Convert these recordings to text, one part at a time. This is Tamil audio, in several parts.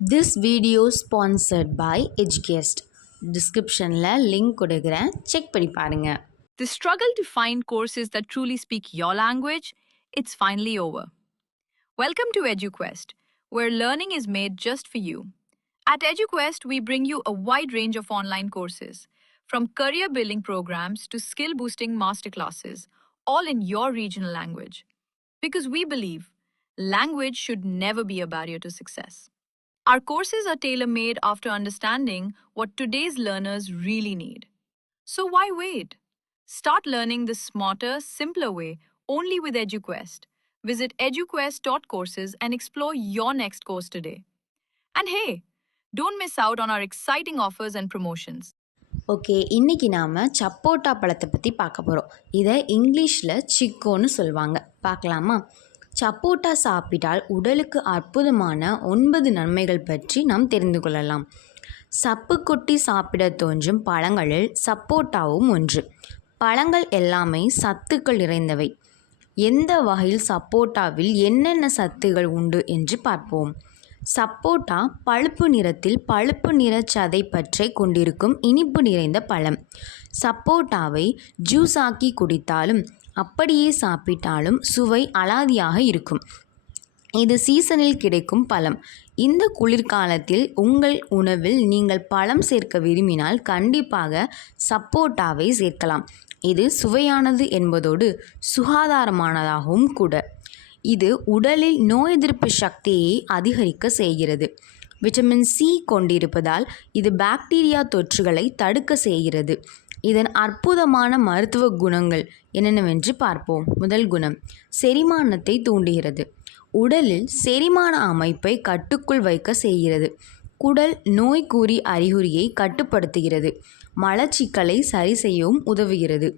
This video sponsored by Educast. Descriptionல link கொடுக்கிறேன் check பண்ணி பாருங்க. The struggle to find courses that truly speak your language, it's finally over. Welcome to EduQuest, where learning is made just for you. At EduQuest, we bring you a wide range of online courses, from career building programs to skill boosting masterclasses, all in your regional language. Because we believe language should never be a barrier to success. Our courses are tailor-made after understanding what today's learners really need. So why wait? Start learning the smarter, simpler way only with EduQuest. Visit eduquest.courses and explore your next course today. And hey, don't miss out on our exciting offers and promotions. Okay, இன்றைக்கி நாம் சப்போட்டா பழத்தை பற்றி பார்க்க போகிறோம். இதை இங்கிலீஷில் சிக்கோன்னு சொல்லுவாங்க. பார்க்கலாமா? சப்போட்டா சாப்பிட்டால் உடலுக்கு அற்புதமான 9 நன்மைகள் பற்றி நாம் தெரிந்து கொள்ளலாம். சப்பு கொட்டி சாப்பிட தோன்றும் பழங்களில் சப்போட்டாவும் ஒன்று. பழங்கள் எல்லாமே சத்துக்கள் நிறைந்தவை. எந்த வகையில் சப்போட்டாவில் என்னென்ன சத்துகள் உண்டு என்று பார்ப்போம். சப்போட்டா பழுப்பு நிறத்தில் பழுப்பு நிற சதை பற்றை கொண்டிருக்கும் இனிப்பு நிறைந்த பழம். சப்போட்டாவை ஜூஸ் ஆக்கி குடித்தாலும் அப்படியே சாப்பிட்டாலும் சுவை அலாதியாக இருக்கும். இது சீசனில் கிடைக்கும் பழம். இந்த குளிர்காலத்தில் உங்கள் உணவில் நீங்கள் பழம் சேர்க்க விரும்பினால் கண்டிப்பாக சப்போட்டாவை சேர்க்கலாம். இது சுவையானது என்பதோடு சுகாதாரமானதாகவும் கூட. இது உடலில் நோய் எதிர்ப்பு சக்தியை அதிகரிக்க செய்கிறது. விட்டமின் சி கொண்டிருப்பதால் இது பாக்டீரியா தொற்றுகளை தடுக்க செய்கிறது. இதன் அற்புதமான மருத்துவ குணங்கள் என்னென்னவென்று பார்ப்போம். முதல் குணம், செரிமானத்தை தூண்டுகிறது. உடலில் செரிமான அமைப்பை கட்டுக்குள் வைக்க செய்கிறது. குடல் நோய்க்குறி அறிகுறியை கட்டுப்படுத்துகிறது. மலச்சிக்கலை சரி செய்யவும் உதவுகிறது.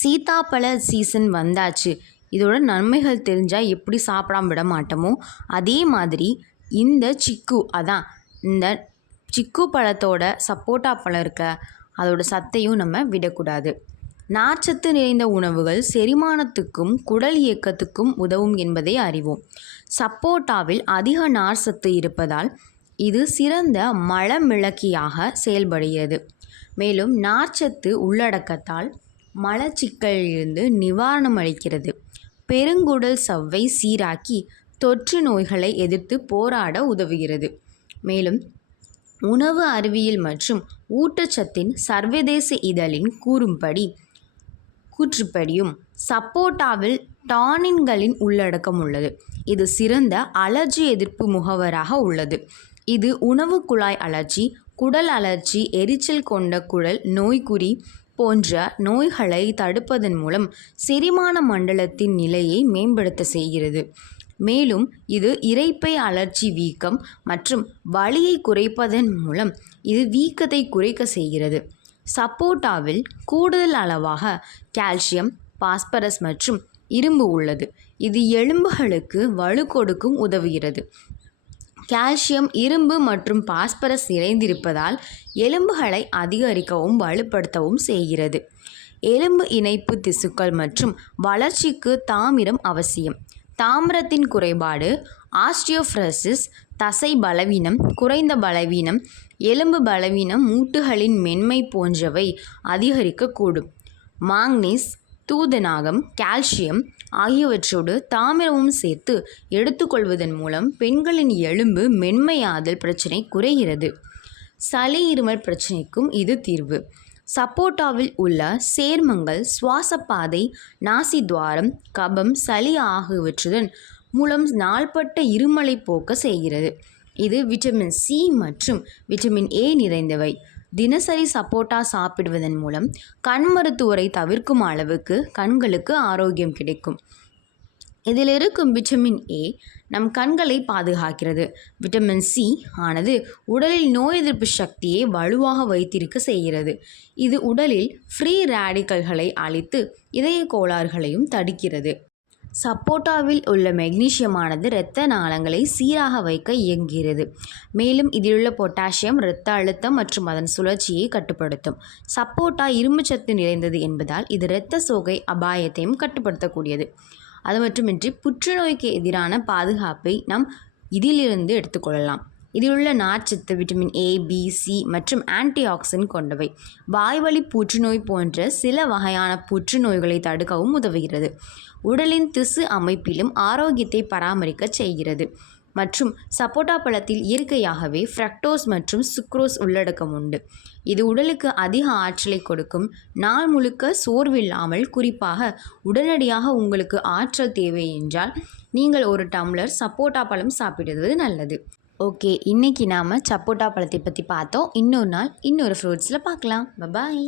சீத்தாப்பழ சீசன் வந்தாச்சு, இதோட நன்மைகள் தெரிஞ்சால் எப்படி சாப்பிடாம விட மாட்டோமோ அதே மாதிரி இந்த இந்த சிக்கு பழத்தோட சப்போட்டா பழம் இருக்க அதோட சத்தையும் நம்ம விடக்கூடாது. நார்ச்சத்து நிறைந்த உணவுகள் செரிமானத்துக்கும் குடல் இயக்கத்துக்கும் உதவும் என்பதை அறிவோம். சப்போட்டாவில் அதிக நார்ச்சத்து இருப்பதால் இது சிறந்த மலமிளக்கியாக செயல்படுகிறது. மேலும் நார்ச்சத்து உள்ளடக்கத்தால் மலச்சிக்கலிலிருந்து நிவாரணம் அளிக்கிறது. பெருங்குடல் சவ்வை சீராக்கி தொற்று நோய்களை எதிர்த்து போராட உதவுகிறது. மேலும் உணவு அறிவியல் மற்றும் ஊட்டச்சத்தின் சர்வதேச இதழின் கூற்றுப்படியும் சப்போட்டாவில் டானின்களின் உள்ளடக்கம் உள்ளது. இது சிறந்த அலர்ஜி எதிர்ப்பு முகவராக உள்ளது. இது உணவு குழாய் அலர்ஜி, குடல் அலர்ஜி, எரிச்சல் கொண்ட குடல், நோய்க்குறி போன்ற நோய்களை தடுப்பதன் மூலம் செரிமான மண்டலத்தின் நிலையை மேம்படுத்த செய்கிறது. மேலும் இது இரைப்பை அழற்சி, வீக்கம் மற்றும் வலியை குறைப்பதன் மூலம் இது வீக்கத்தை குறைக்க செய்கிறது. சப்போட்டாவில் கூடுதல் அளவாக கால்சியம், பாஸ்பரஸ் மற்றும் இரும்பு உள்ளது. இது எலும்புகளுக்கு வலு கொடுக்கும் உதவுகிறது. கால்சியம், இரும்பு மற்றும் பாஸ்பரஸ் நிறைந்திருப்பதால் எலும்புகளை அதிகரிக்கவும் வலுப்படுத்தவும் செய்கிறது. எலும்பு இணைப்பு திசுக்கள் மற்றும் வளர்ச்சிக்கு தாமிரம் அவசியம். தாமிரத்தின் குறைபாடு ஆஸ்டியோஃப்ரோசிஸ், தசை பலவீனம், குறைந்த பலவீனம், எலும்பு பலவீனம், மூட்டுகளின் மென்மை போன்றவை அதிகரிக்கக்கூடும். மாங்கனீஸ், தூதநாகம், கால்சியம் ஆகியவற்றோடு தாமிரமும் சேர்த்து எடுத்துக்கொள்வதன் மூலம் பெண்களின் எலும்பு மென்மையாதல் பிரச்சனை குறைகிறது. சளி இருமல் பிரச்சனைக்கும் இது தீர்வு. சப்போட்டாவில் உள்ள சேர்மங்கள் சுவாசப்பாதை, நாசித்வாரம், கபம், சளி ஆகியவற்றுடன் மூலம் நாள்பட்ட இருமலை போக்க செய்கிறது. இது விட்டமின் சி மற்றும் விட்டமின் ஏ நிறைந்தவை. தினசரி சப்போட்டா சாப்பிடுவதன் மூலம் கண் மருத்துவரை தவிர்க்கும் அளவுக்கு கண்களுக்கு ஆரோக்கியம் கிடைக்கும். இதில் இருக்கும் விட்டமின் ஏ நம் கண்களை பாதுகாக்கிறது. விட்டமின் சி ஆனது உடலில் நோய் எதிர்ப்பு சக்தியை வலுவாக வைத்திருக்க செய்கிறது. இது உடலில் ஃப்ரீ ரேடிக்கல்களை அழித்து இதய கோளாறுகளையும் தடுக்கிறது. சப்போட்டாவில் உள்ள மெக்னீசியமானது இரத்த நாளங்களை சீராக வைக்க இயங்குகிறது. மேலும் இதிலுள்ள பொட்டாசியம் இரத்த அழுத்தம் மற்றும் அதன் சுழற்சியை கட்டுப்படுத்தும். சப்போட்டா இரும்புச்சத்து நிறைந்தது என்பதால் இது இரத்த சோகை அபாயத்தையும் கட்டுப்படுத்தக்கூடியது. அது மட்டுமின்றி புற்றுநோய்க்கு எதிரான பாதுகாப்பை நாம் இதிலிருந்து எடுத்துக்கொள்ளலாம். இதில் உள்ள நார்ச்சத்து விட்டமின் A, B, C மற்றும் ஆன்டி ஆக்சிடென்ட் கொண்டவை. வாய்வழி புற்றுநோய் போன்ற சில வகையான புற்றுநோய்களை தடுக்கவும் உதவுகிறது. உடலின் திசு அமைப்பிலும் ஆரோக்கியத்தை பராமரிக்க செய்கிறது. மற்றும் சப்போட்டா பழத்தில் இயற்கையாகவே ஃப்ரக்டோஸ் மற்றும் சுக்ரோஸ் உள்ளடக்கம் உண்டு. இது உடலுக்கு அதிக ஆற்றலை கொடுக்கும். நாள் முழுக்க சோர்வில்லாமல், குறிப்பாக உடனடியாக உங்களுக்கு ஆற்றல் தேவை என்றால் நீங்கள் ஒரு டம்ளர் சப்போட்டா பழம் சாப்பிடுவது நல்லது. ஓகே, இன்றைக்கி நாம் சப்போட்டா பழத்தை பற்றி பார்த்தோம். இன்னொரு நாள் இன்னொரு ஃப்ரூட்ஸில் பார்க்கலாம். பாய்.